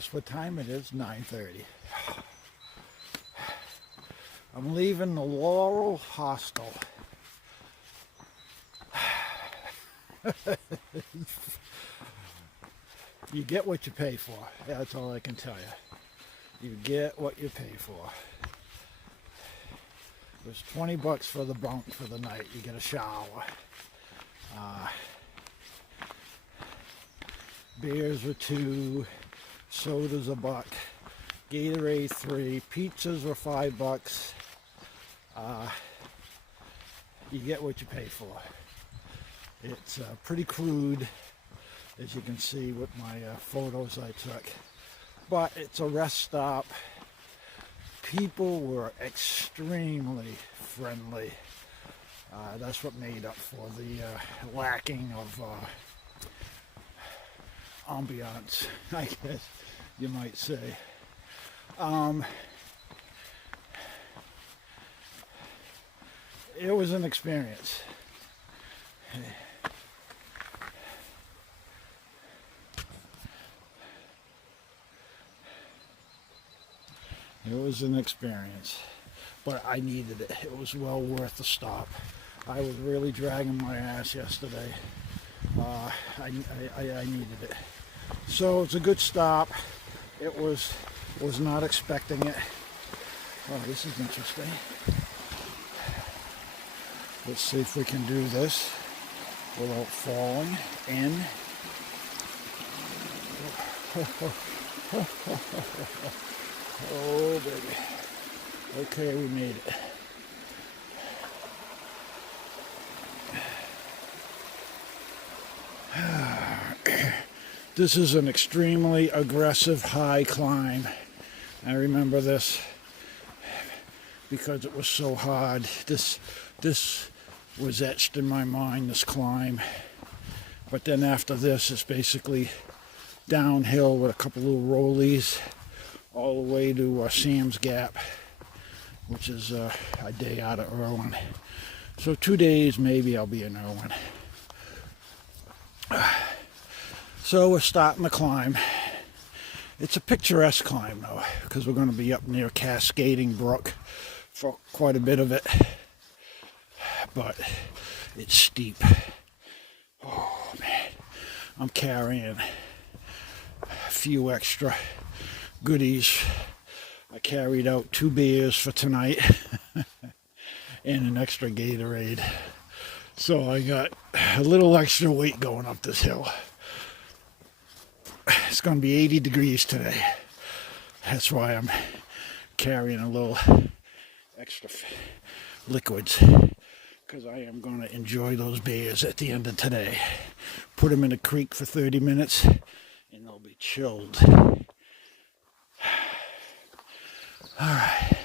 Guess what time it is? 9:30. I'm leaving the Laurel Hostel. You get what you pay for. That's all I can tell you. You get what you pay for. It was $20 for the bunk for the night. You get a shower. Beers were $2, sodas $1, Gatorade $3, pizzas were $5. You get what you pay for. It's pretty crude, as you can see with my photos I took, but it's a rest stop. People were extremely friendly. That's what made up for the lacking of ambiance, I guess you might say. It was an experience. It was an experience, but I needed it. It was well worth the stop. I was really dragging my ass yesterday. I needed it. So it's a good stop. It was not expecting it. Oh, this is interesting. Let's see if we can do this without falling in. Oh, baby. Okay, we made it. This is an extremely aggressive high climb. I remember this because it was so hard. This was etched in my mind, this climb. But then after this, it's basically downhill with a couple little rollies all the way to Sam's Gap, which is a day out of Irwin. So 2 days maybe I'll be in Irwin. So we're starting the climb. It's a picturesque climb though, because we're going to be up near Cascading Brook for quite a bit of it. But it's steep. Oh man, I'm carrying a few extra goodies. I carried out 2 beers for tonight and an extra Gatorade. So I got a little extra weight going up this hill. It's going to be 80 degrees today. That's why I'm carrying a little extra liquids, because I am going to enjoy those beers at the end of today. Put them in a creek for 30 minutes and they'll be chilled. All right.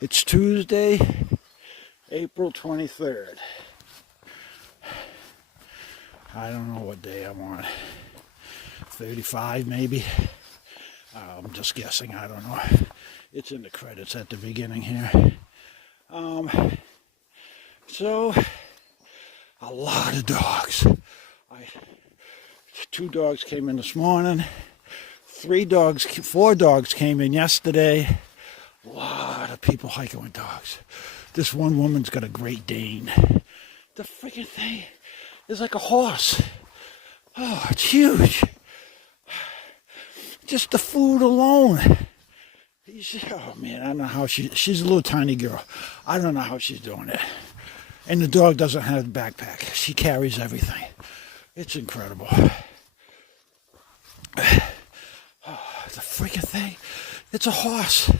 It's Tuesday, April 23rd. I don't know what day I'm on. 35 maybe. I'm just guessing. I don't know. It's in the credits at the beginning here. So a lot of dogs. 2 dogs came in this morning. 4 dogs came in yesterday. A lot of people hiking with dogs. This one woman's got a Great Dane. The freaking thing is like a horse. Oh, it's huge. Just the food alone. Oh man, I don't know how she's a little tiny girl. I don't know how she's doing it. And the dog doesn't have a backpack. She carries everything. It's incredible. Oh, the freaking thing. It's a horse.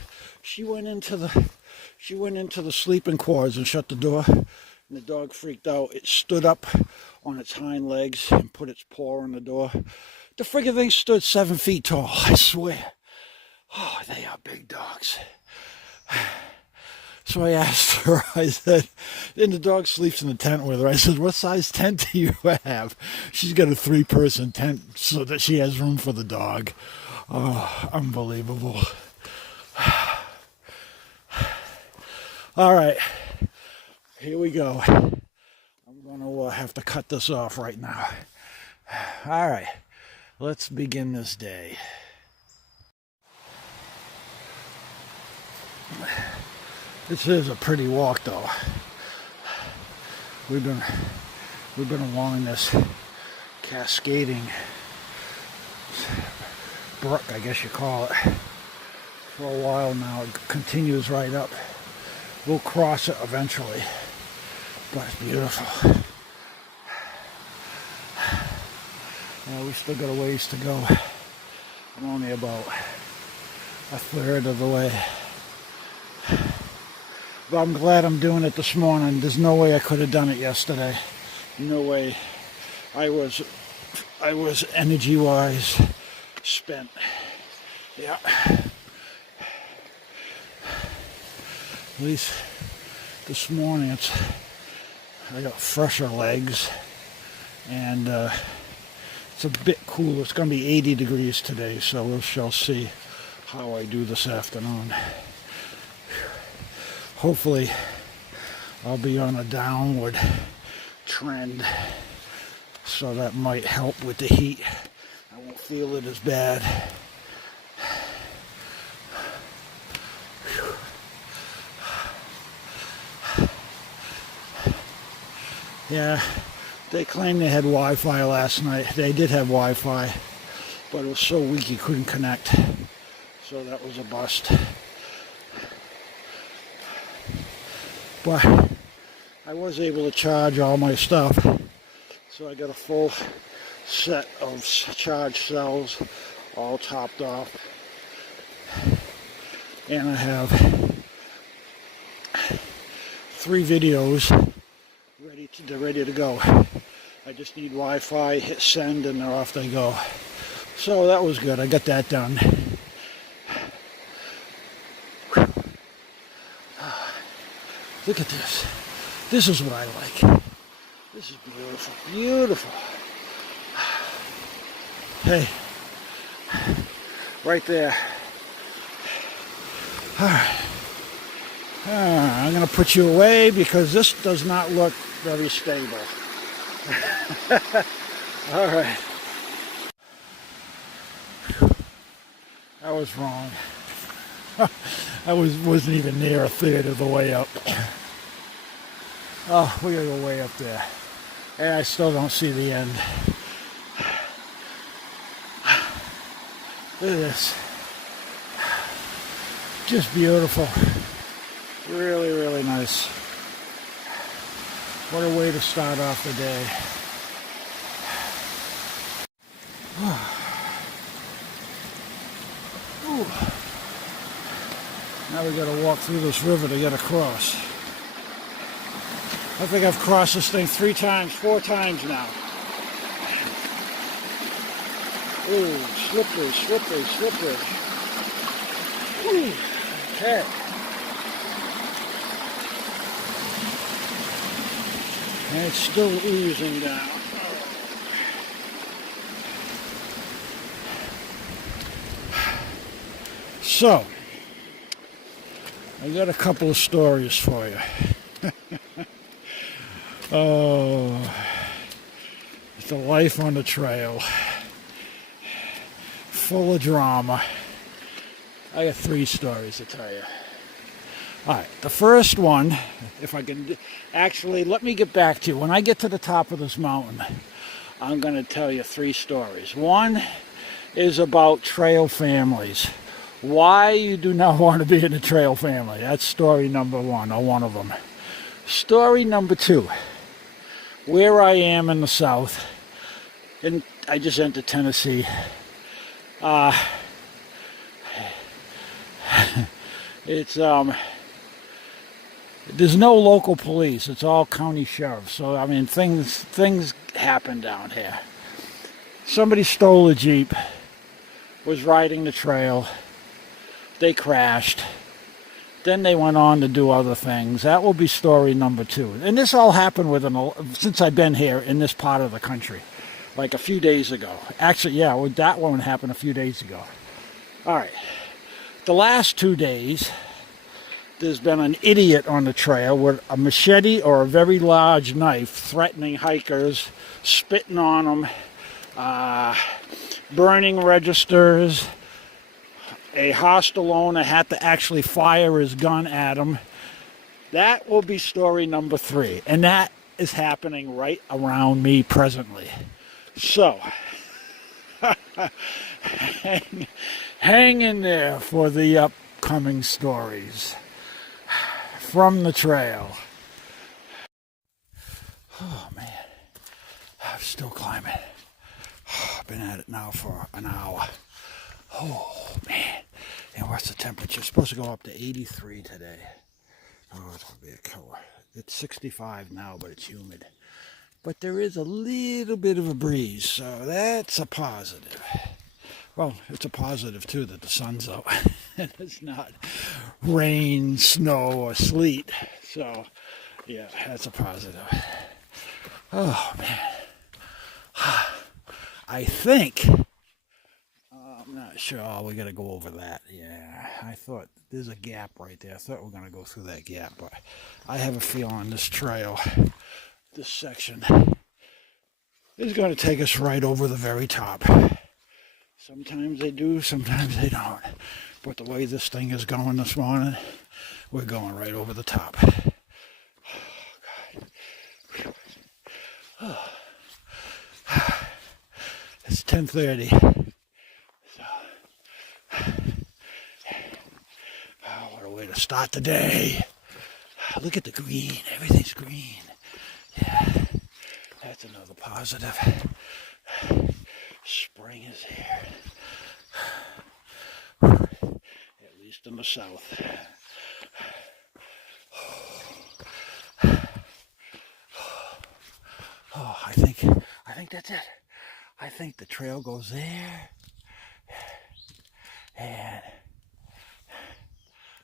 She went into the sleeping quarters and shut the door. And the dog freaked out. It stood up on its hind legs and put its paw on the door. The freaking thing stood 7 feet tall, I swear. Oh, they are big dogs. So I asked her, I said, and the dog sleeps in the tent with her. I said, what size tent do you have? She's got a 3-person tent so that she has room for the dog. Oh, unbelievable. All right, here we go. I'm going to have to cut this off right now. All right, let's begin this day. This is a pretty walk, though. We've been along this cascading brook, I guess you call it, for a while now. It continues right up. We'll cross it eventually, but it's beautiful. Yeah, we still got a ways to go. I'm only about a third of the way. But I'm glad I'm doing it this morning. There's no way I could have done it yesterday. No way. I was energy-wise spent. Yeah. At least this morning I got fresher legs, and it's a bit cool. It's going to be 80 degrees today, so we shall see how I do this afternoon. Hopefully I'll be on a downward trend, so that might help with the heat. I won't feel it as bad. Yeah, they claimed they had Wi-Fi last night. They did have Wi-Fi, but it was so weak you couldn't connect. So that was a bust. But I was able to charge all my stuff. So I got a full set of charged cells, all topped off. And I have 3 videos ready to go. I just need Wi-Fi, hit send, and they're off they go. So that was good. I got that done. Look at this. This is what I like. This is beautiful. Beautiful. Hey. Right there. All right. I'm going to put you away because this does not look very stable. All right. I was wrong. I wasn't even near a third of the way up. Oh, we gotta go way up there. And I still don't see the end. Look at this. Just beautiful. Really, really nice. What a way to start off the day. Now we gotta walk through this river to get across. I think I've crossed this thing 4 times now. Ooh, slippery, slippery, slippery. Ooh, okay. And it's still oozing down. So, I got a couple of stories for you. Oh, the life on the trail. Full of drama. I got 3 stories to tell you. All right, the first one, if I can, actually, let me get back to you. When I get to the top of this mountain, I'm going to tell you 3 stories. One is about trail families. Why you do not want to be in a trail family. That's story number 1, or one of them. Story number 2, where I am in the South, and I just entered Tennessee. It's there's no local police. It's all county sheriffs. So I mean, things happen down here. Somebody stole a Jeep, was riding the trail. They crashed. Then they went on to do other things. That will be story number 2. And this all happened since I've been here in this part of the country, like a few days ago. Actually, yeah, that one happened a few days ago. All right. The last 2 days, there's been an idiot on the trail with a machete or a very large knife threatening hikers, spitting on them, burning registers. A hostile owner had to actually fire his gun at him. That will be story number 3, and that is happening right around me presently. So, hang in there for the upcoming stories from the trail. Oh man, I'm still climbing. I've been at it now for an hour. Oh man, and what's the temperature? It's supposed to go up to 83 today. Oh, it'll be a killer. It's 65 now, but it's humid. But there is a little bit of a breeze, so that's a positive. Well, it's a positive too that the sun's out. And it's not rain, snow, or sleet. So, yeah, that's a positive. Oh, man. I think, I'm not sure, we got to go over that. Yeah, I thought there's a gap right there. I thought we were going to go through that gap, but I have a feeling this trail, this section, is going to take us right over the very top. Sometimes they do, sometimes they don't. But the way this thing is going this morning, we're going right over the top. Oh, God. Oh. It's 10:30. So, oh, what a way to start the day. Look at the green. Everything's green. Yeah, that's another positive. Spring is here. At least in the south. Oh, I think that's it. I think the trail goes there. And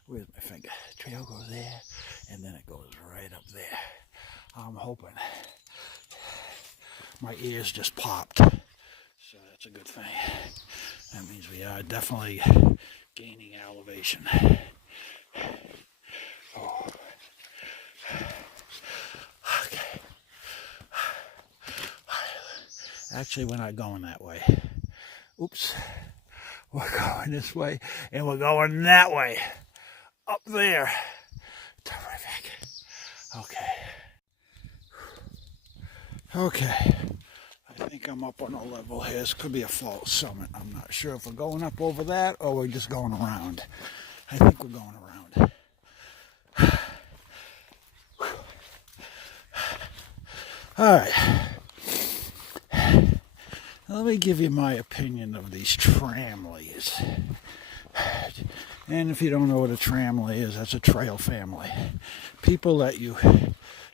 where's my finger? The trail goes there, and then it goes right up there. I'm hoping. My ears just popped. So that's a good thing. That means we are definitely gaining elevation. Oh. Okay. Actually, we're not going that way. Oops. We're going this way, and we're going that way. Up there. Terrific. Okay. Okay. I think I'm up on a level here. This could be a false summit. I'm not sure if we're going up over that or we're just going around. I think we're going around. All right. Let me give you my opinion of these tramleys. And if you don't know what a tramley is, that's a trail family. People that you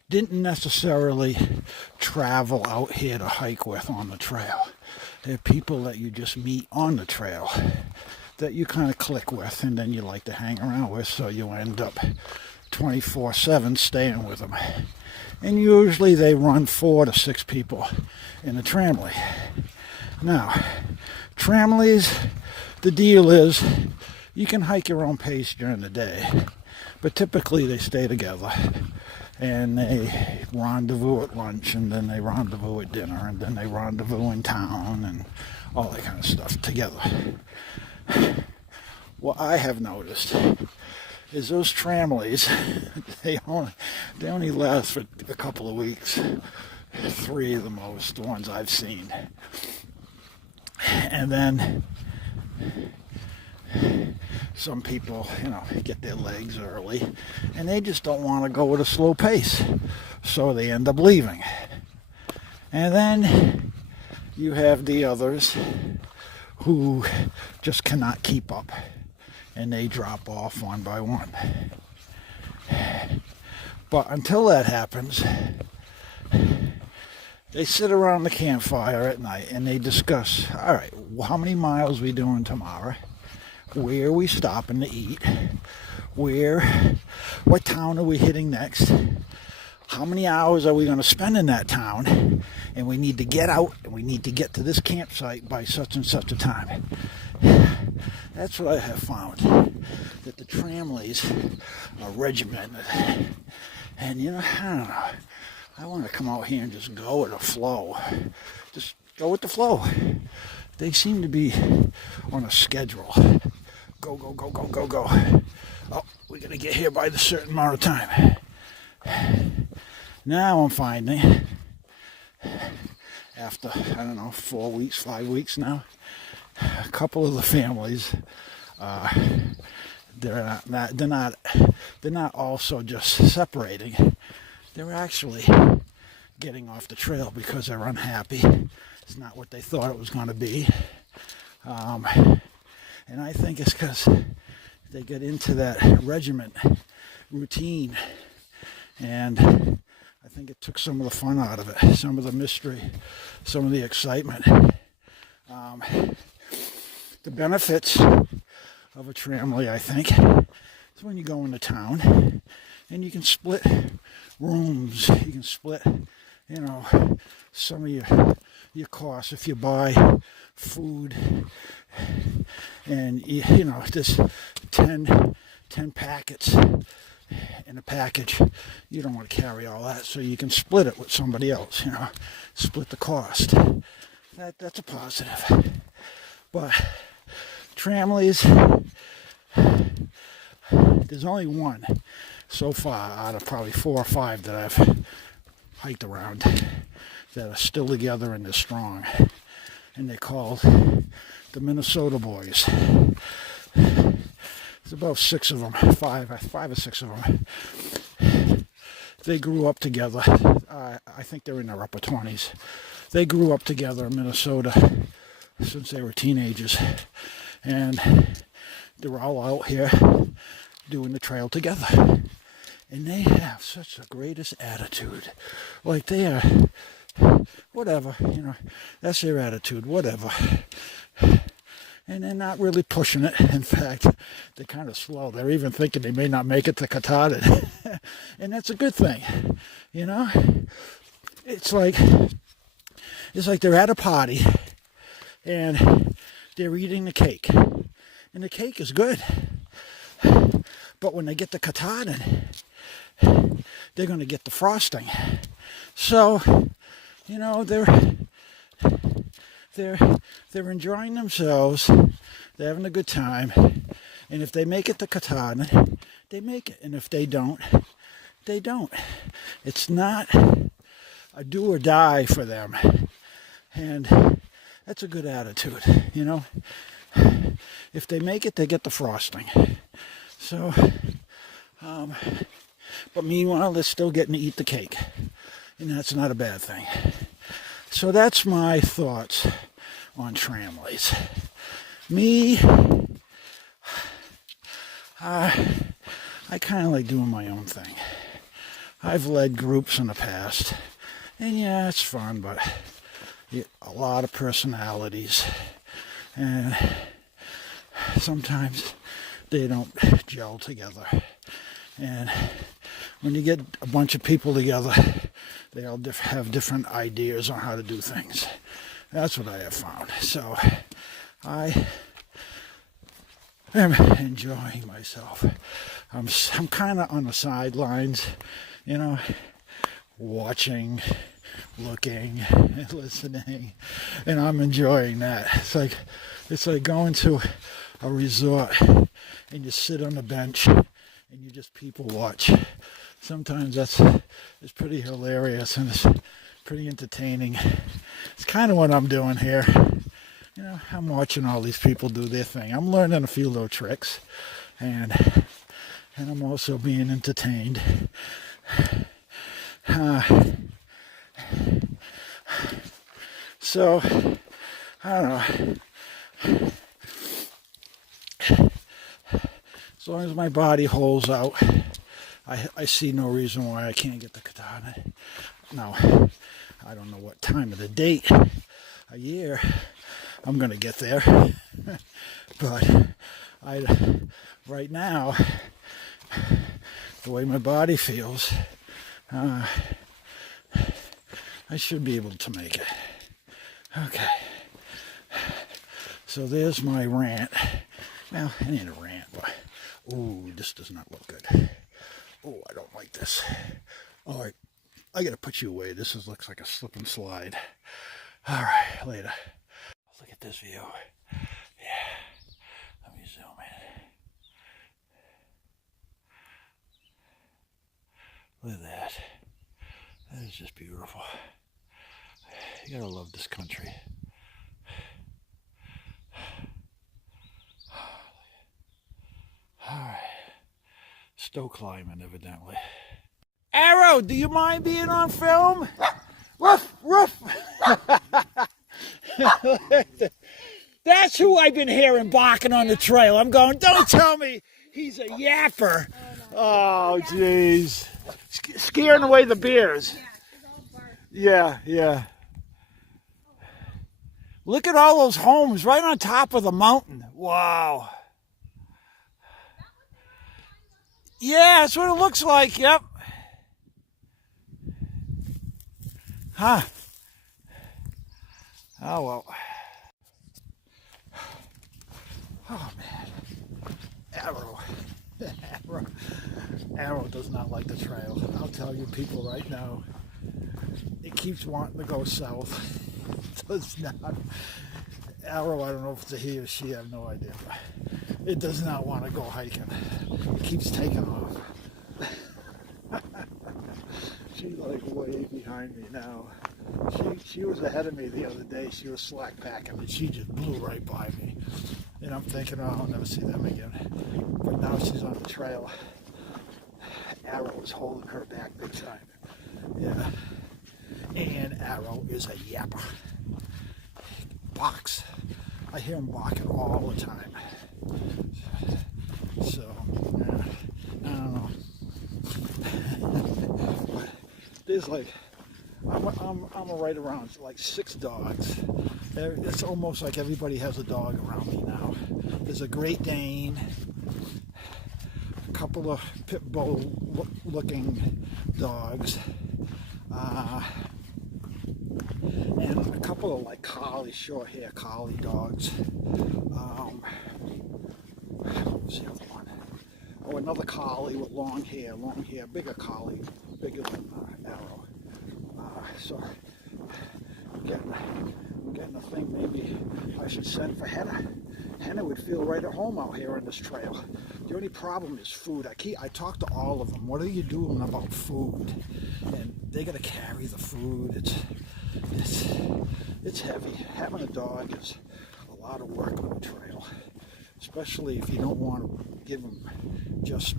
didn't necessarily travel out here to hike with on the trail. They're people that you just meet on the trail that you kind of click with and then you like to hang around with, so you end up 24/7 staying with them. And usually they run 4 to 6 people in a tramley. Now, tramleys, the deal is you can hike your own pace during the day, but typically they stay together and they rendezvous at lunch, and then they rendezvous at dinner, and then they rendezvous in town, and all that kind of stuff together. What I have noticed is those tramleys, they only last for a couple of weeks, 3 of the most, the ones I've seen. And then some people, get their legs early, and they just don't want to go at a slow pace, so they end up leaving. And then you have the others who just cannot keep up, and they drop off one by one. But until that happens, they sit around the campfire at night and they discuss, all right, how many miles are we doing tomorrow? Where are we stopping to eat? What town are we hitting next? How many hours are we going to spend in that town? And we need to get out, and we need to get to this campsite by such and such a time. That's what I have found. that the Tramleys are regimented. And you know, I don't know. I want to come out here and just go with the flow. Just go with the flow. They seem to be on a schedule. Go, go, go, go, go, go. Oh, we're going to get here by the certain amount of time. Now I'm finding, after, I don't know, 4 weeks, 5 weeks now, a couple of the families, they're not also just separating. They're actually getting off the trail because they're unhappy. It's not what they thought it was going to be. And I think it's because they get into that regiment routine. And I think it took some of the fun out of it, some of the mystery, some of the excitement. The benefits of a tramway, I think, is when you go into town and you can split rooms. You can split, you know, some of your costs if you buy food. And, you know, there's 10 packets in a package. You don't want to carry all that, so you can split it with somebody else, you know, split the cost. That's a positive. But Tramleys, there's only one so far out of probably 4 or 5 that I've hiked around that are still together and they're strong. And they're called the Minnesota Boys. There's about 6 of them, 5 or 6 of them. They grew up together. I think they're in their upper 20s. They grew up together in Minnesota since they were teenagers. And they were all out here doing the trail together. And they have such the greatest attitude. Like they are, whatever, you know, that's their attitude, whatever. And they're not really pushing it. In fact, they're kind of slow. They're even thinking they may not make it to Katahdin. And that's a good thing, you know? It's like they're at a party and they're eating the cake. And the cake is good. But when they get to Katahdin, they're going to get the frosting. So, you know, they're enjoying themselves. They're having a good time. And if they make it to Katahdin, they make it. And if they don't, they don't. It's not a do or die for them. And that's a good attitude, you know. If they make it, they get the frosting. So, but meanwhile, they're still getting to eat the cake. And that's not a bad thing. So that's my thoughts on tramways. Me, I kind of like doing my own thing. I've led groups in the past. And yeah, it's fun, but a lot of personalities. And sometimes they don't gel together. And when you get a bunch of people together, they all have different ideas on how to do things. That's what I have found. So I am enjoying myself. I'm kind of on the sidelines, you know, watching, looking, listening, and I'm enjoying that. It's like going to a resort and you sit on the bench and you just people watch. Sometimes it's pretty hilarious and it's pretty entertaining. It's kind of what I'm doing here. You know, I'm watching all these people do their thing. I'm learning a few little tricks, and I'm also being entertained. So, I don't know. As long as my body holds out, I see no reason why I can't get the Katahdin. Now, I don't know what time of the date, a year, I'm going to get there. But right now, the way my body feels, I should be able to make it. Okay. So there's my rant. Well, it ain't a rant, but Ooh, this does not look good. Oh, I don't like this. All right, I gotta put you away. Looks like a slip and slide. All right, later. Look at this view. Yeah, let me zoom in. Look at that. That is just beautiful. You gotta love this country. All right. Stow climbing, evidently. Arrow, do you mind being on film? Woof, woof. That's who I've been hearing barking on the trail. I'm going, don't tell me he's a yapper. Oh, jeez. Scaring away the bears. Yeah, yeah. Look at all those homes right on top of the mountain. Wow. Yeah, that's what it looks like. Yep. Huh. Oh, well. Oh, man. Arrow. Arrow does not like the trail. I'll tell you people right now. It keeps wanting to go south. It does not. Arrow, I don't know if it's a he or she, I have no idea. It does not want to go hiking. It keeps taking off. She's like way behind me now. She was ahead of me the other day. She was slack packing and she just blew right by me. And I'm thinking, oh, I'll never see them again. But now she's on the trail. Arrow is holding her back big time. Yeah. And Arrow is a yapper. Barks. I hear him barking all the time. So, yeah, I don't know. But there's like, I'm right around like 6 dogs. It's almost like everybody has a dog around me now. There's a Great Dane, a couple of pit bull looking dogs, and a couple of like collie, short hair collie dogs. What was the other one? Oh, another collie with long hair, bigger collie, bigger than Arrow. So I'm getting a thing. Maybe I should send for Henna. Henna would feel right at home out here on this trail. The only problem is food. I talk to all of them. What are you doing about food? And they got to carry the food. It's heavy. Having a dog is a lot of work on the trail, especially if you don't want to give them just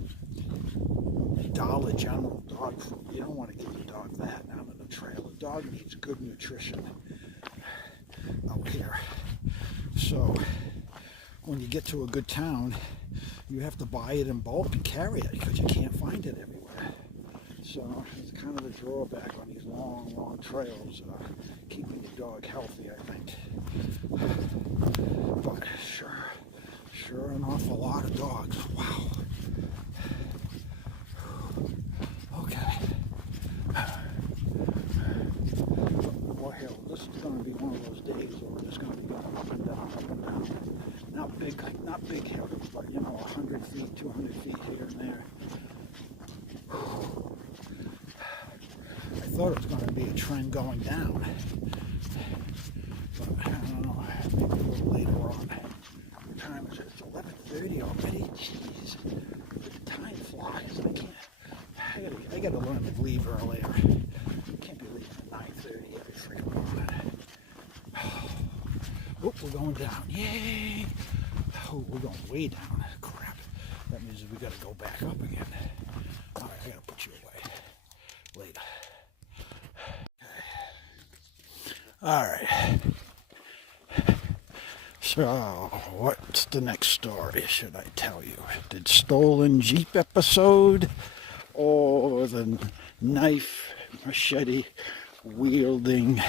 Dollar General dog food. You don't want to give your dog that out on the trail. The dog needs good nutrition out here. So when you get to a good town, you have to buy it in bulk and carry it because you can't find it everywhere. So it's kind of a drawback on these long trails, keeping your dog healthy, I think. But sure an awful lot of dogs. Wow. Okay. More hill. This is going to be one of those days where it's going to be going up and down, up and down. Not big hills, but 100 feet, 200 feet here and there. I thought it was going to be a trend going down, but I don't know. Maybe a little later on. What time is it? It's 11:30 already. Jeez, the time flies. I got to learn to leave earlier. I can't be leaving at 9:30 every freaking morning. Oh, we're going down. Yay! Oh, we're going way down. Crap. That means we got to go back up again. All right, I got to put you away. Later. All right. So, what's the next story should I tell you? The stolen Jeep episode or the knife, machete wielding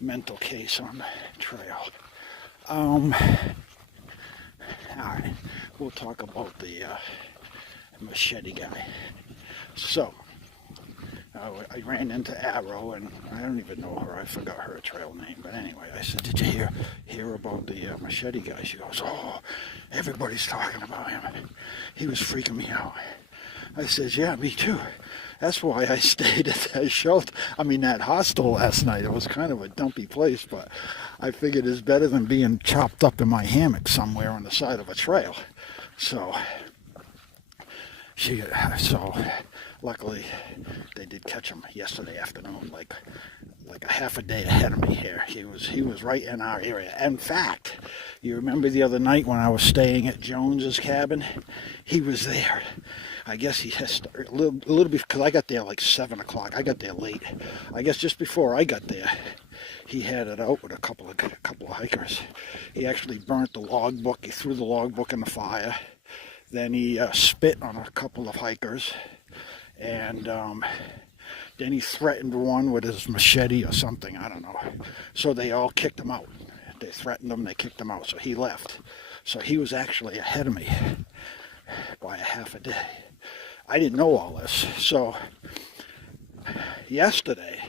mental case on the trail? All right, we'll talk about the machete guy. So, I ran into Arrow, and I don't even know her. I forgot her trail name. But anyway, I said, did you hear about the machete guy? She goes, oh, everybody's talking about him. He was freaking me out. I says, yeah, me too. That's why I stayed at that shelter. I mean, that hostel last night. It was kind of a dumpy place, but I figured it's better than being chopped up in my hammock somewhere on the side of a trail. So luckily they did catch him yesterday afternoon, like a half a day ahead of me here. He was right in our area. In fact, you remember the other night when I was staying at Jones's cabin? He was there. I guess he has a little bit, because I got there like 7 o'clock. I got there late. I guess just before I got there, he had it out with a couple of hikers. He actually burnt the logbook. He threw the logbook in the fire. Then he spit on a couple of hikers, and then he threatened one with his machete or something. I don't know. So they all kicked him out. They threatened him. They kicked him out. So he left. So he was actually ahead of me by a half a day. I didn't know all this. So yesterday,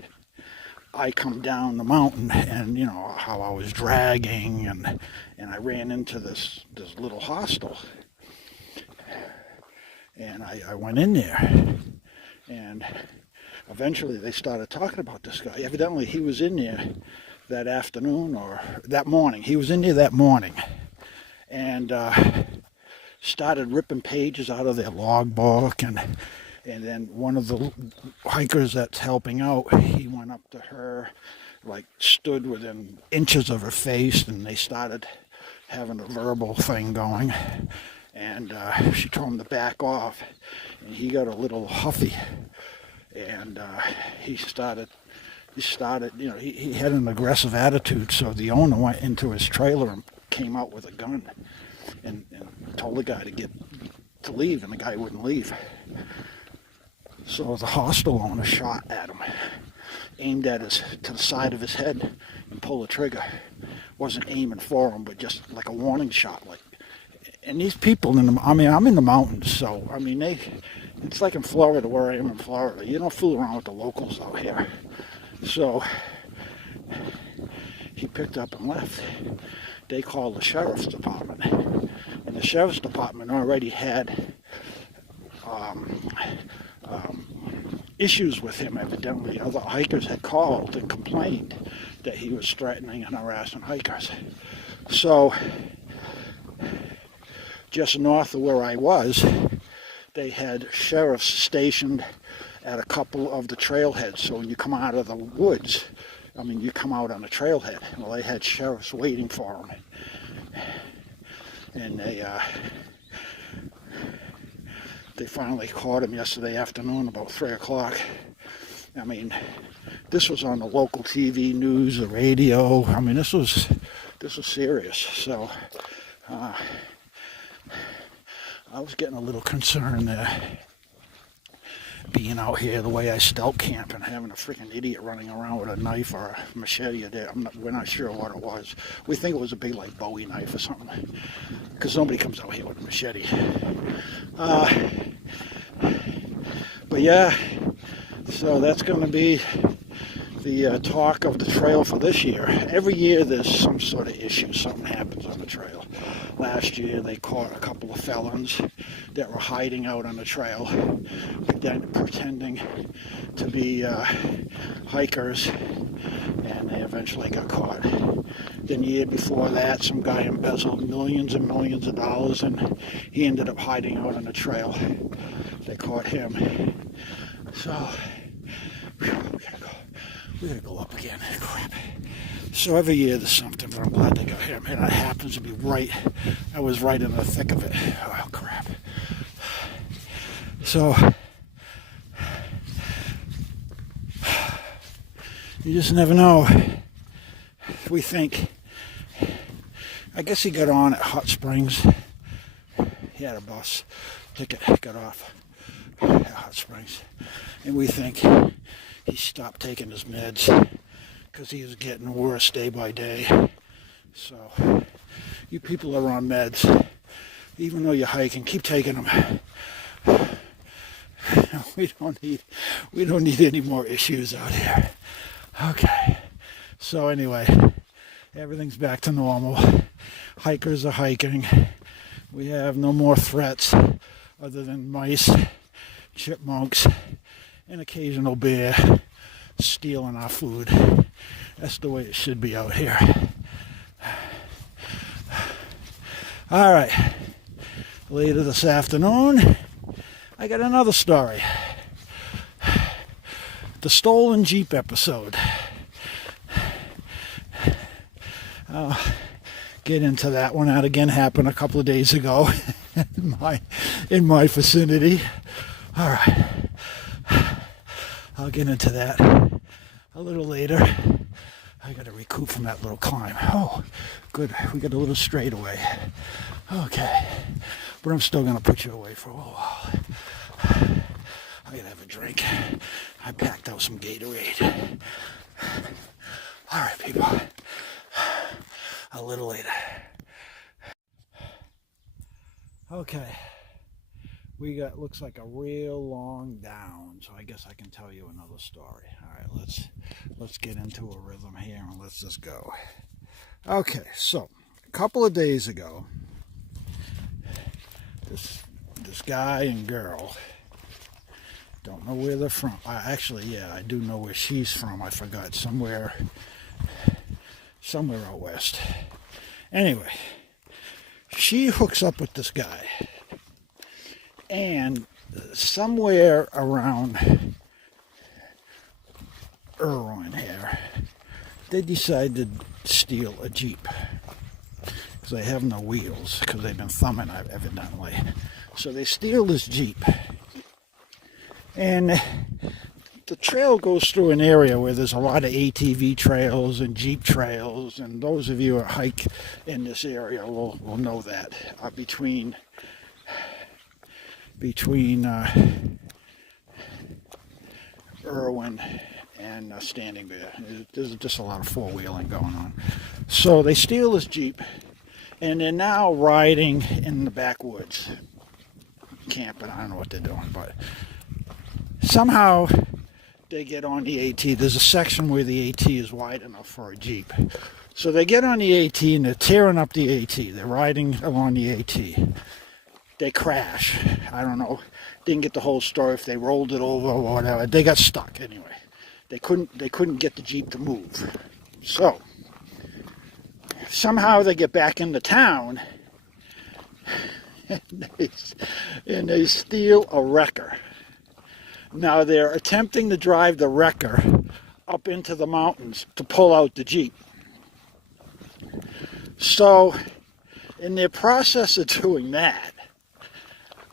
I come down the mountain, and you know how I was dragging, and I ran into this little hostel, and I went in there, and eventually they started talking about this guy. Evidently he was in there that afternoon or that morning. He was in there that morning, and started ripping pages out of their logbook, and then one of the hikers that's helping out, he went up to her, like stood within inches of her face, and they started having a verbal thing going, and she told him to back off, and he got a little huffy, and he started, you know, he had an aggressive attitude, so the owner went into his trailer and came out with a gun and told the guy to leave, and the guy wouldn't leave. So the hostel owner shot at him, aimed at to the side of his head, and pulled the trigger. Wasn't aiming for him, but just like a warning shot. And these people I'm in the mountains, so I mean it's like in Florida, where I am in Florida. You don't fool around with the locals out here. So he picked up and left. They called the sheriff's department, and the sheriff's department already had issues with him. Evidently, other hikers had called and complained that he was threatening and harassing hikers. So just north of where I was, they had sheriffs stationed at a couple of the trailheads. So when you come out of the woods, I mean, you come out on a trailhead. Well, they had sheriffs waiting for them. And they finally caught him yesterday afternoon about 3 o'clock. I mean, this was on the local TV news, the radio. I mean, this was serious. So I was getting a little concerned being out here the way I stealth camp and having a freaking idiot running around with a knife or a machete. We're not sure what it was. We think it was a big, like, Bowie knife or something, because nobody comes out here with a machete. But yeah, so that's going to be the talk of the trail for this year. Every year there's some sort of issue, something happens on the trail. Last year they caught a couple of felons that were hiding out on the trail, pretending to be hikers, and they eventually got caught. Then the year before that, some guy embezzled millions and millions of dollars, and he ended up hiding out on the trail. They caught him. So we gotta go up again. Crap. So every year there's something, but I'm glad they got him. And it happens to be right. I was right in the thick of it. Oh, crap. So you just never know. We think, I guess he got on at Hot Springs. He had a bus ticket, got off at Hot Springs. And we think he stopped taking his meds because he was getting worse day by day. So you people are on meds, even though you're hiking, keep taking them. we don't need any more issues out here. Okay. So anyway, everything's back to normal. Hikers are hiking. We have no more threats other than mice, chipmunks, and occasional bear stealing our food. That's the way it should be out here. All right. Later this afternoon, I got another story. The stolen Jeep episode. I'll get into that one. That again happened a couple of days ago in my vicinity. All right. I'll get into that a little later. I got to recoup from that little climb. Oh, good. We got a little straightaway. Okay. But I'm still going to put you away for a little while. I got to have a drink. I packed out some Gatorade. All right, people. A little later. Okay. We got, looks like a real long down, so I guess I can tell you another story. All right, let's get into a rhythm here and let's just go. Okay, so a couple of days ago, this guy and girl, don't know where they're from. Actually, yeah, I do know where she's from. I forgot, somewhere out west. Anyway, she hooks up with this guy. And somewhere around Irwin here, they decided to steal a Jeep. Because they have no wheels, because they've been thumbing it, evidently. So they steal this Jeep. And the trail goes through an area where there's a lot of ATV trails and Jeep trails. And those of you who hike in this area will know that. Between Irwin and Standing Bear. There's just a lot of four-wheeling going on. So they steal this Jeep, and they're now riding in the backwoods, camping. I don't know what they're doing, but somehow they get on the AT. There's a section where the AT is wide enough for a Jeep. So they get on the AT, and they're tearing up the AT. They're riding along the AT. They crash. I don't know. Didn't get the whole story if they rolled it over or whatever. They got stuck anyway. They couldn't get the Jeep to move. So somehow they get back into town and they steal a wrecker. Now they're attempting to drive the wrecker up into the mountains to pull out the Jeep. So in their process of doing that,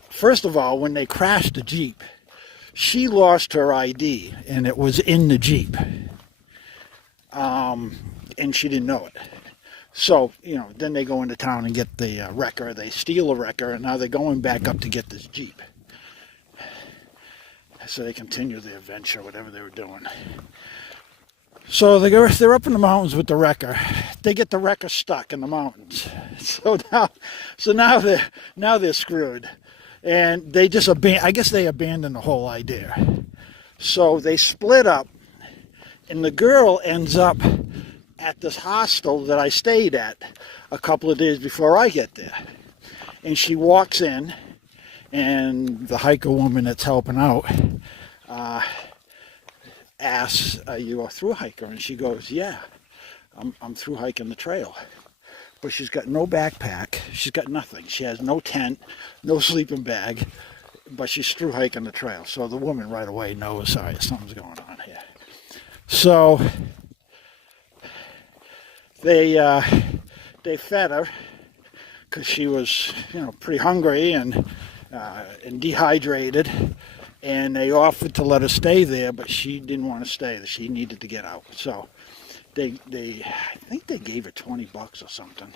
first of all, when they crashed the Jeep, she lost her ID, and it was in the Jeep. And she didn't know it. So, then they go into town and get the wrecker. They steal a wrecker, and now they're going back up to get this Jeep. So they continue their adventure, whatever they were doing. So they're up in the mountains with the wrecker. They get the wrecker stuck in the mountains. So now they're screwed. And they just I guess they abandoned the whole idea. So they split up, and the girl ends up at this hostel that I stayed at a couple of days before I get there. And she walks in, and the hiker woman that's helping out asks, "Are you a through hiker?" And she goes, "Yeah, I'm through hiking the trail." But she's got no backpack. She's got nothing. She has no tent, no sleeping bag, but she's through hiking the trail. So the woman right away knows, all right, something's going on here. So they fed her because she was, pretty hungry and dehydrated, and they offered to let her stay there, but she didn't want to stay. She needed to get out. So I think they gave her $20 or something,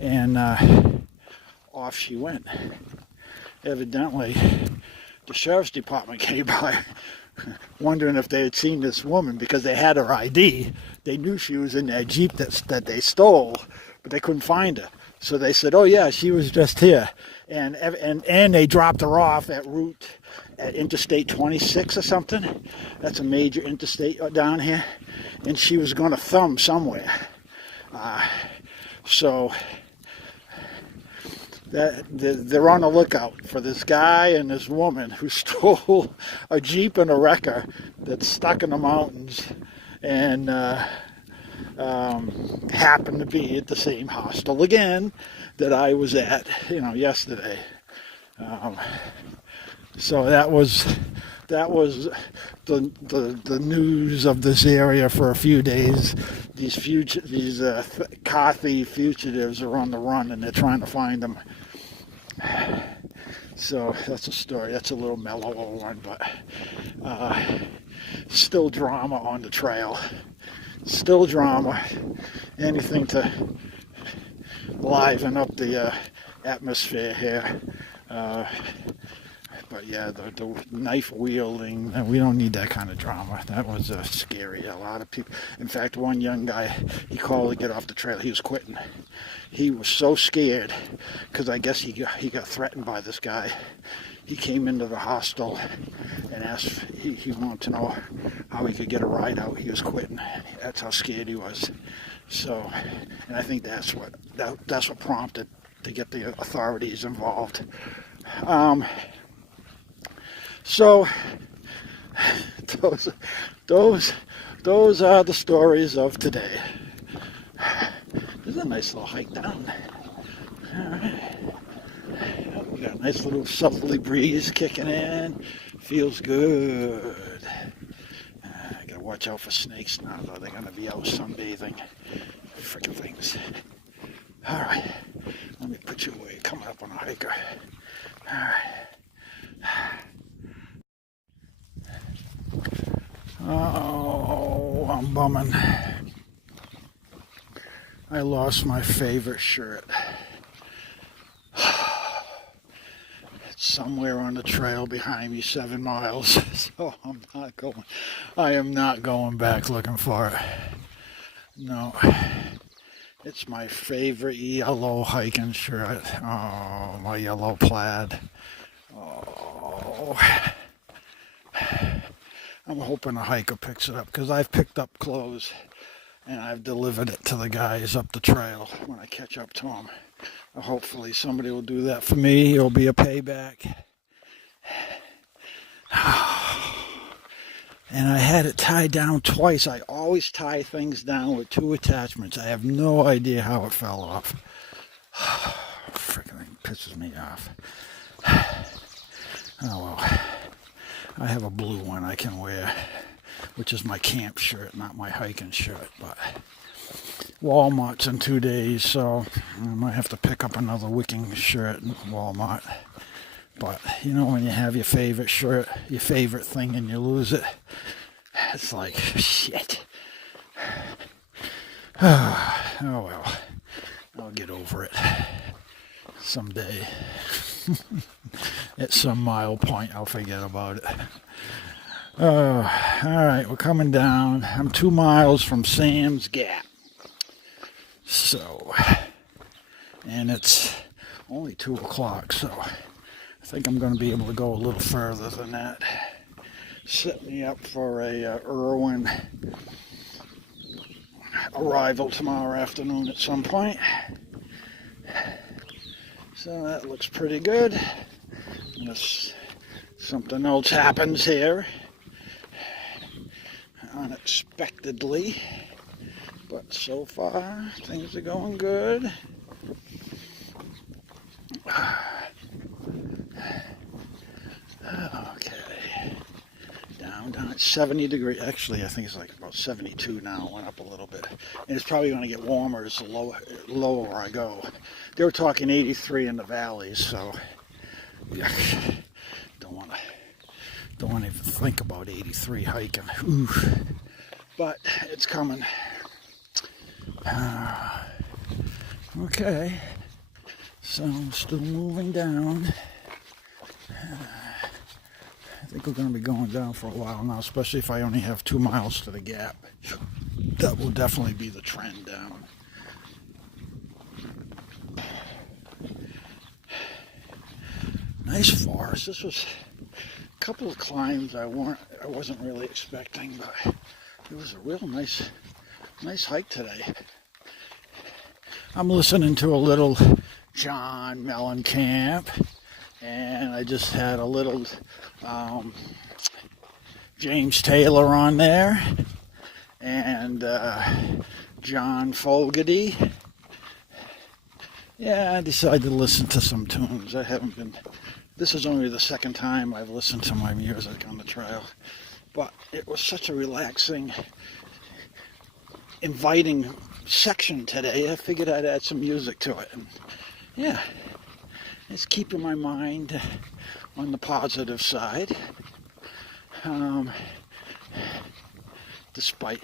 and off she went. Evidently, the sheriff's department came by wondering if they had seen this woman because they had her ID. They knew she was in that Jeep that they stole, but they couldn't find her. So they said, "Oh yeah, she was just here." and they dropped her off at Interstate 26 or something. That's a major interstate down here, and she was going to thumb somewhere. So they're on the lookout for this guy and this woman who stole a Jeep and a wrecker that's stuck in the mountains, and happened to be at the same hostel again that I was at, yesterday. So that was the news of this area for a few days. These car thief fugitives are on the run, and they're trying to find them. So that's a story. That's a little mellower one, but still drama on the trail. Still drama. Anything to liven up the atmosphere here. But yeah, the knife wielding, we don't need that kind of drama. That was scary. A lot of people. In fact, one young guy, he called to get off the trail. He was quitting. He was so scared because I guess he got threatened by this guy. He came into the hostel and asked. He wanted to know how he could get a ride out. He was quitting. That's how scared he was. So, and I think that's what prompted to get the authorities involved. So those are the stories of today. This is a nice little hike down. All right. We got a nice little southerly breeze kicking in. Feels good. I gotta watch out for snakes now, though. They're gonna be out sunbathing. Freaking things. All right. Let me put you away. Coming up on a hiker. All right. Oh, I'm bumming. I lost my favorite shirt. It's somewhere on the trail behind me, 7 miles. So I am not going back looking for it. No. It's my favorite yellow hiking shirt. Oh, my yellow plaid. Oh. I'm hoping a hiker picks it up, because I've picked up clothes and I've delivered it to the guys up the trail when I catch up to them. Hopefully somebody will do that for me. It'll be a payback. And I had it tied down twice. I always tie things down with 2 attachments. I have no idea how it fell off. Freaking thing pisses me off. Oh well. I have a blue one I can wear, which is my camp shirt, not my hiking shirt. But Walmart's in 2 days, so I might have to pick up another wicking shirt in Walmart. But when you have your favorite shirt, your favorite thing, and you lose it, it's like shit. Oh well, I'll get over it someday. At some mile point, I'll forget about it. All right, we're coming down. I'm 2 miles from Sam's Gap. So, and it's only 2 o'clock, so I think I'm going to be able to go a little further than that. Set me up for a Irwin arrival tomorrow afternoon at some point. So that looks pretty good. Unless something else happens here unexpectedly. But so far, things are going good. Okay. Down at 70 degrees. Actually, I think it's like about 72 now. Went up a little bit. And it's probably going to get warmer as the lower I go. They were talking 83 in the valleys, so yeah, don't want to even think about 83 hiking. Oof. But it's coming. Okay, so I'm still moving down. I think we're going to be going down for a while now, especially if I only have 2 miles to the gap. That will definitely be the trend down. Nice forest. This was a couple of climbs I wasn't really expecting, but it was a real nice hike today. I'm listening to a little John Mellencamp, and I just had a little James Taylor on there, and John Fogerty. Yeah, I decided to listen to some tunes. This is only the second time I've listened to my music on the trail, but it was such a relaxing, inviting section today. I figured I'd add some music to it, and yeah, it's keeping my mind on the positive side, despite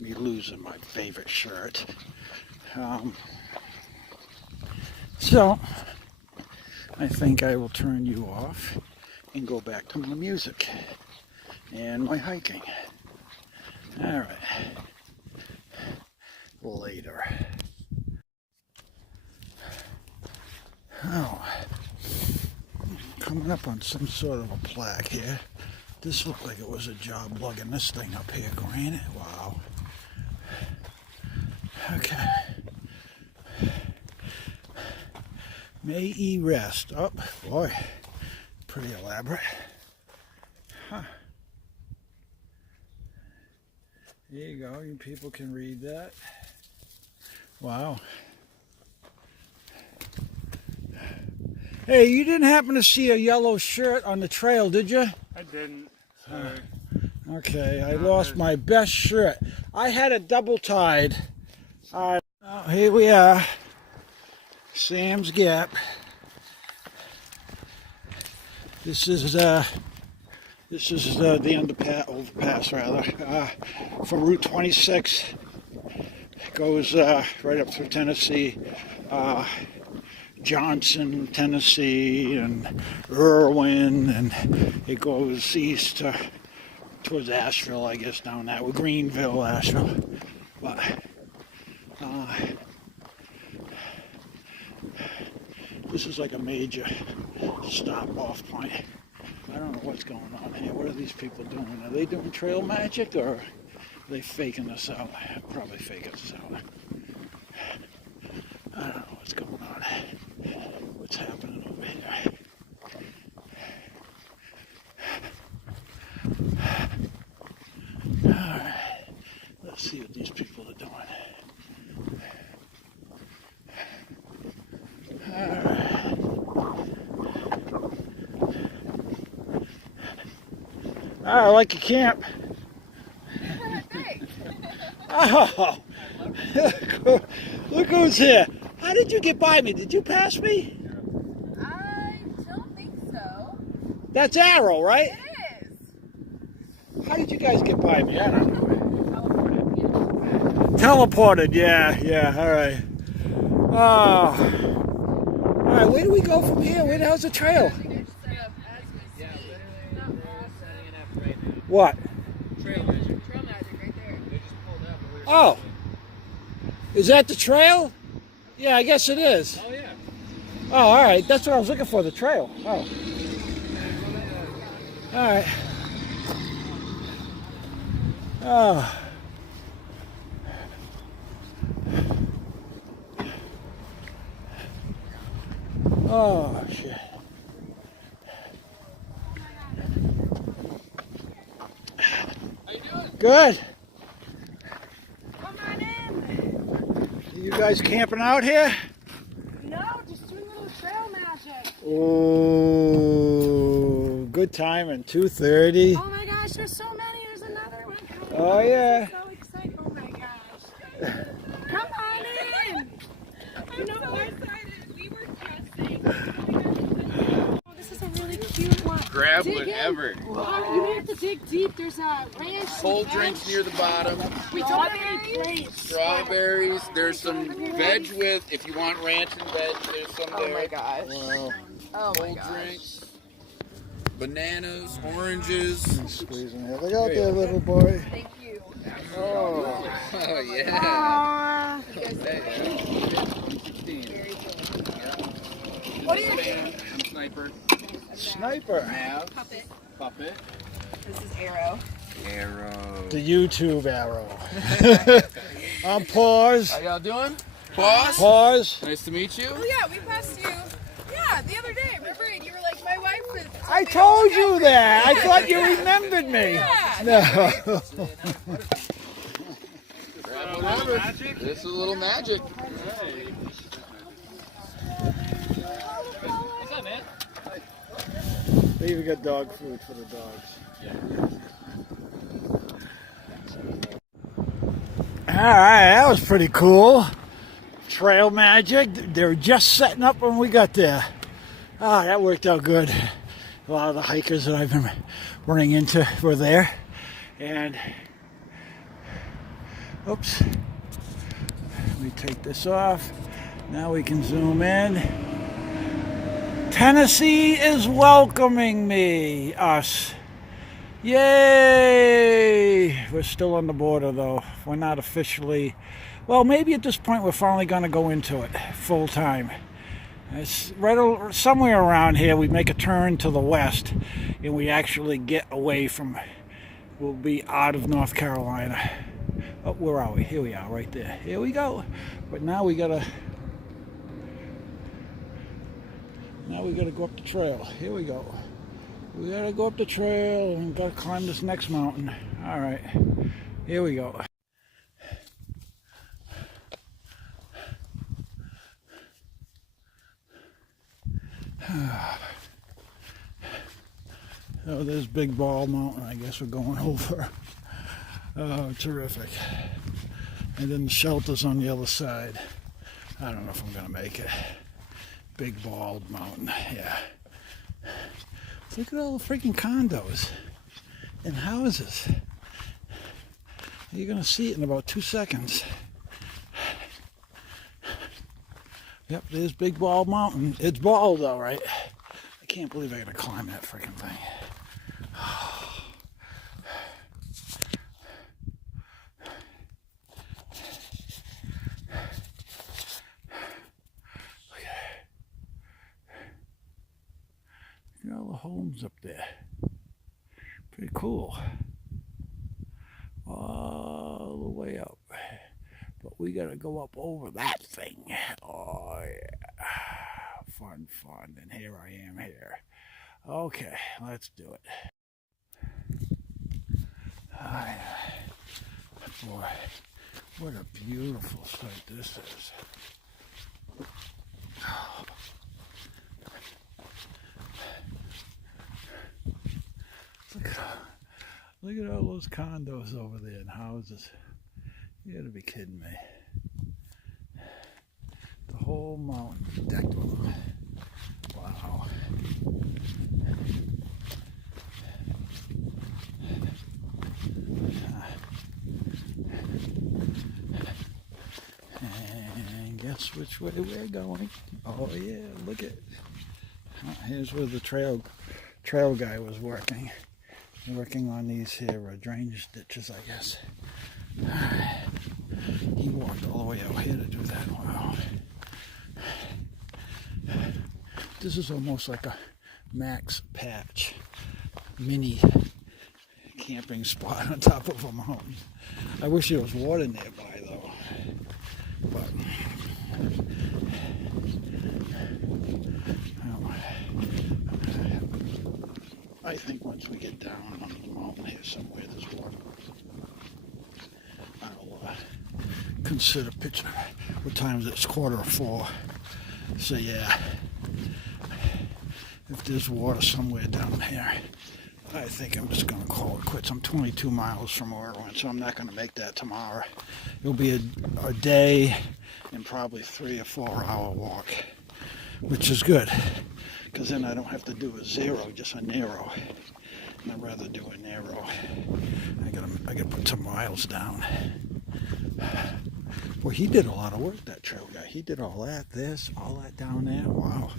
me losing my favorite shirt. So I think I will turn you off and go back to my music and my hiking. All right. Later. Oh, coming up on some sort of a plaque here. This looked like it was a job lugging this thing up here. Granite. Wow. Okay. May ye rest. Oh, boy. Pretty elaborate. Huh. There you go. You people can read that. Wow. Hey, you didn't happen to see a yellow shirt on the trail, did you? I didn't. Sorry. Okay, I lost my best shirt. I had it double tied. Oh, here we are. Sam's Gap. This is the overpass rather, for Route 26. It goes right up through Tennessee, Johnson, Tennessee, and Irwin, and it goes east towards Asheville, I guess, down that way, Greenville, Asheville. But this is like a major stop-off point. I don't know what's going on here. What are these people doing? Are they doing trail magic, or are they faking us out? Probably faking us out. I don't know what's going on. What's happening over here? Alright. Let's see what these people are doing. Alright. I like your camp. Thanks. Oh, look who's here. How did you get by me? Did you pass me? I don't think so. That's Arrow, right? It is. How did you guys get by me? I don't know. Oh, Teleported, yeah, all right. All right, where do we go from here? Where the hell's the trail? What? Trail magic right there. They just pulled up. Oh, is that the trail? Yeah, I guess it is. Oh, yeah. Oh, all right. That's what I was looking for, the trail. Oh. All right. Oh. Oh, shit. How you doing? Good. Come on in. You guys camping out here? No, just doing a little trail magic. Oh, good timing. 2:30. Oh my gosh, there's so many. There's another one coming. Oh, yeah. I'm so excited. Oh my gosh. Come on in. I'm so excited. We were testing. Oh, this is a really cute one. Grab Dig whatever. in. Oh, you have to dig deep. There's a ranch. Cold drinks near the bottom. We don't have any plates. Strawberries. There's some veg with, if you want ranch and veg, there's some there. Oh my gosh. Wow. Oh my Cold gosh. drinks. Bananas, oranges. Squeezing it. Look out there, little boy. Thank you. Oh. Oh, yeah. Aww. Hey, What do you Sniper. Sniper. Nav. Puppet. Puppet. This is Arrow. Arrow. The YouTube arrow. On pause. How y'all doing? Pause. Pause. Nice to meet you. Oh yeah, we passed you. Yeah, the other day. Remember, and you were like, my wife was. I told you that. I thought you remembered me. Yeah. No. This is a little magic. They even got dog food for the dogs. All right, that was pretty cool. Trail magic. They were just setting up when we got there. Ah, that worked out good. A lot of the hikers that I've been running into were there. And, oops. Let me take this off. Now we can zoom in. Tennessee is welcoming us. Yay! We're still on the border though. We're not officially, well, maybe at this point we're finally going to go into it full time. It's right somewhere around here we make a turn to the west and we actually get away from, we'll be out of North Carolina. Oh, where are we? Here we are, right there. Here we go. But now we gotta go up the trail. Here we go. We gotta go up the trail and gotta climb this next mountain. All right, here we go. Oh, there's Big Ball Mountain. I guess we're going over. Oh, terrific. And then the shelter's on the other side. I don't know if I'm gonna make it. Big Bald Mountain, yeah. Look at all the freaking condos and houses. You're gonna see it in about 2 seconds. Yep, there's Big Bald Mountain. It's bald though, right? I can't believe I gotta climb that freaking thing. Look at all the homes up there. Pretty cool. All the way up. But we gotta go up over that thing. Oh yeah. Fun, fun. And here I am here. Okay, let's do it. Boy, what a beautiful sight this is. Look at all those condos over there and houses. You gotta be kidding me. The whole mountain decked with them. Wow. And guess which way we're going? Oh yeah, look at. Here's where the trail guy was working on these here drainage ditches, I guess. He walked all the way out here to do that. Wow. This is almost like a Max Patch mini camping spot on top of a mountain. I wish there was water nearby though. But I think once we get down on the mountain here somewhere, there's water. I'll consider pitching. What time is it? It's 3:45. So yeah, if there's water somewhere down here, I think I'm just going to call it quits. I'm 22 miles from where I went, so I'm not going to make that tomorrow. It'll be a day and probably 3 or 4 hour walk, which is good, because then I don't have to do a zero, just a narrow. And I'd rather do a narrow. I gotta put some miles down. Well, he did a lot of work, that trail guy. He did all that, all that down there. Wow.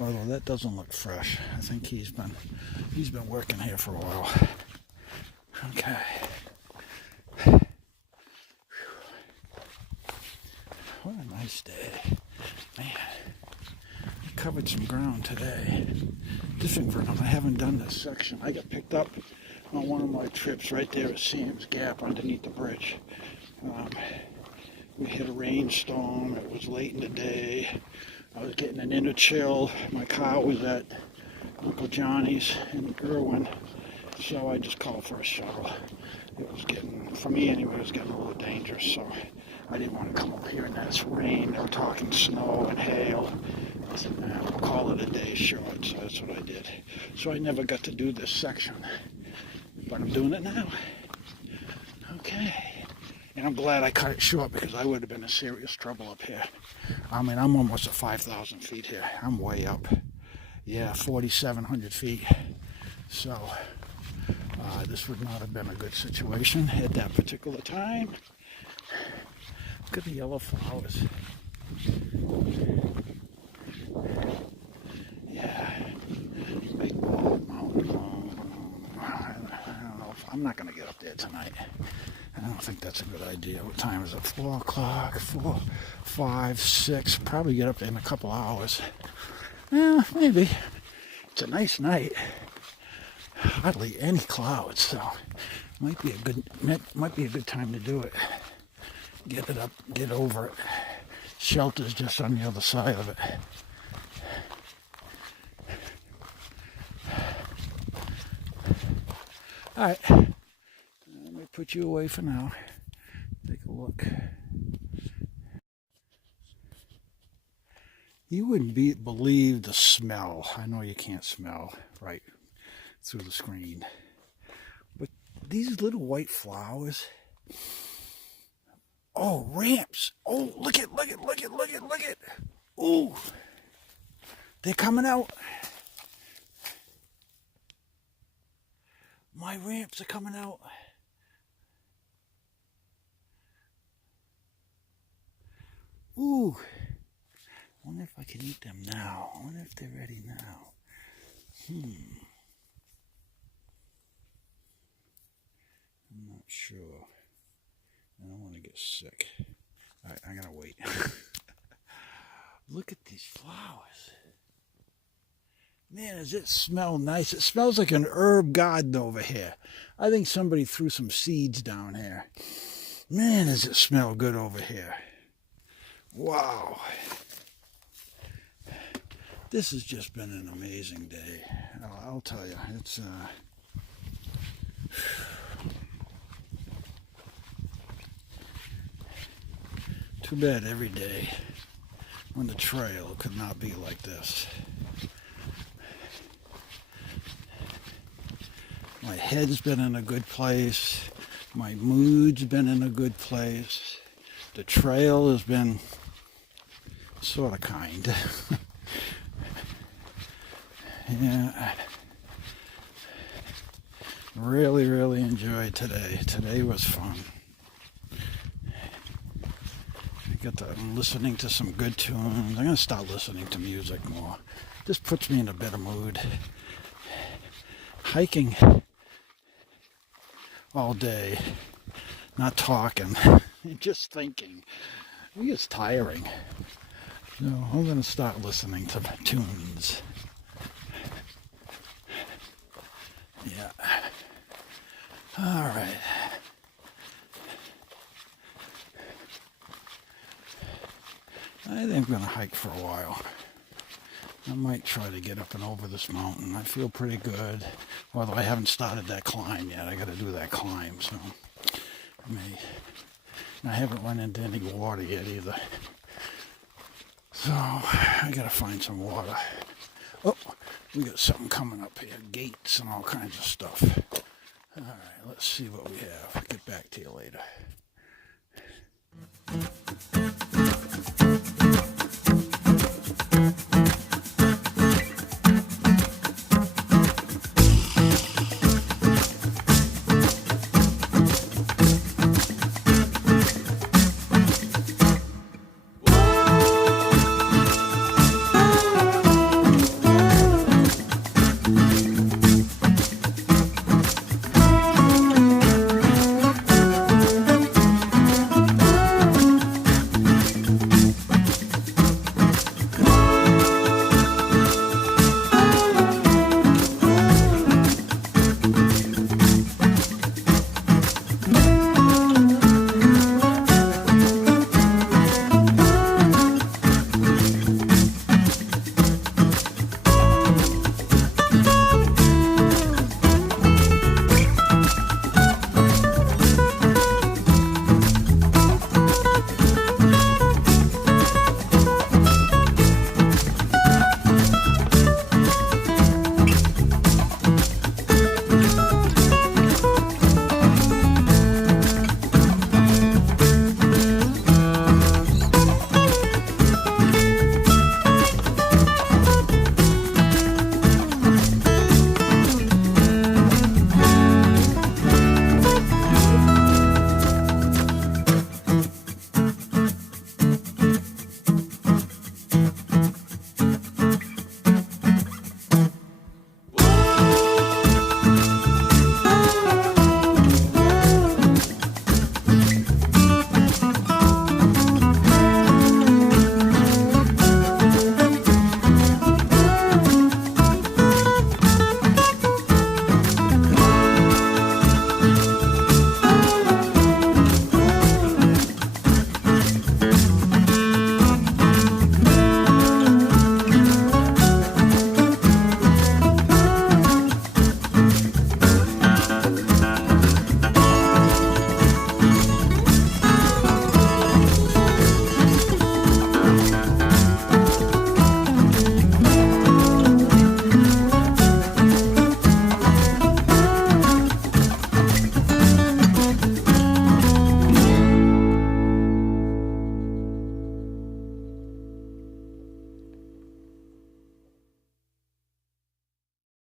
Although that doesn't look fresh. I think he's been working here for a while. Okay. What a nice day. Man. covered some ground today. Different ground. I haven't done this section. I got picked up on one of my trips right there at Sam's Gap underneath the bridge. We hit a rainstorm. It was late in the day. I was getting an inner chill. My car was at Uncle Johnny's in Irwin, so I just called for a shuttle. It was getting, for me anyway, it was getting a little dangerous, so I didn't want to come up here in that rain. They were talking snow and hail. I said, nah, we'll call it a day short, so that's what I did. So I never got to do this section, but I'm doing it now. Okay. And I'm glad I cut it short because I would have been in serious trouble up here. I mean, I'm almost at 5,000 feet here. I'm way up. Yeah, 4,700 feet. So this would not have been a good situation at that particular time. Look at the yellow flowers. Yeah. Big mountain. I don't know if I'm not going to get up there tonight. I don't think that's a good idea. What time is it? 4 o'clock, 4, 5, 6. Probably get up there in a couple hours. Well, maybe. It's a nice night. Hardly any clouds, so might be a good time to do it. Get it up, get over it. Shelter's just on the other side of it. All right. Let me put you away for now. Take a look. You wouldn't believe the smell. I know you can't smell right through the screen. But these little white flowers. Oh, ramps. Oh, look it. Ooh. They're coming out. My ramps are coming out. Ooh. I wonder if I can eat them now. I wonder if they're ready now. I'm not sure. I don't want to get sick. All right, I'm going to wait. Look at these flowers. Man, does it smell nice. It smells like an herb garden over here. I think somebody threw some seeds down here. Man, does it smell good over here. Wow. This has just been an amazing day. I'll tell you, it's too bad every day on the trail could not be like this. My head's been in a good place. My mood's been in a good place. The trail has been sort of kind. Yeah. Really enjoyed today. Today was fun. I'm listening to some good tunes. I'm going to start listening to music more. This puts me in a better mood. Hiking all day, not talking, just thinking. It's tiring. So I'm going to start listening to tunes. Yeah. All right. I think I'm going to hike for a while. I might try to get up and over this mountain. I feel pretty good. Although I haven't started that climb yet. I got to do that climb, so I haven't run into any water yet either. So I got to find some water. Oh, we got something coming up here. Gates and all kinds of stuff. All right, let's see what we have. I'll get back to you later.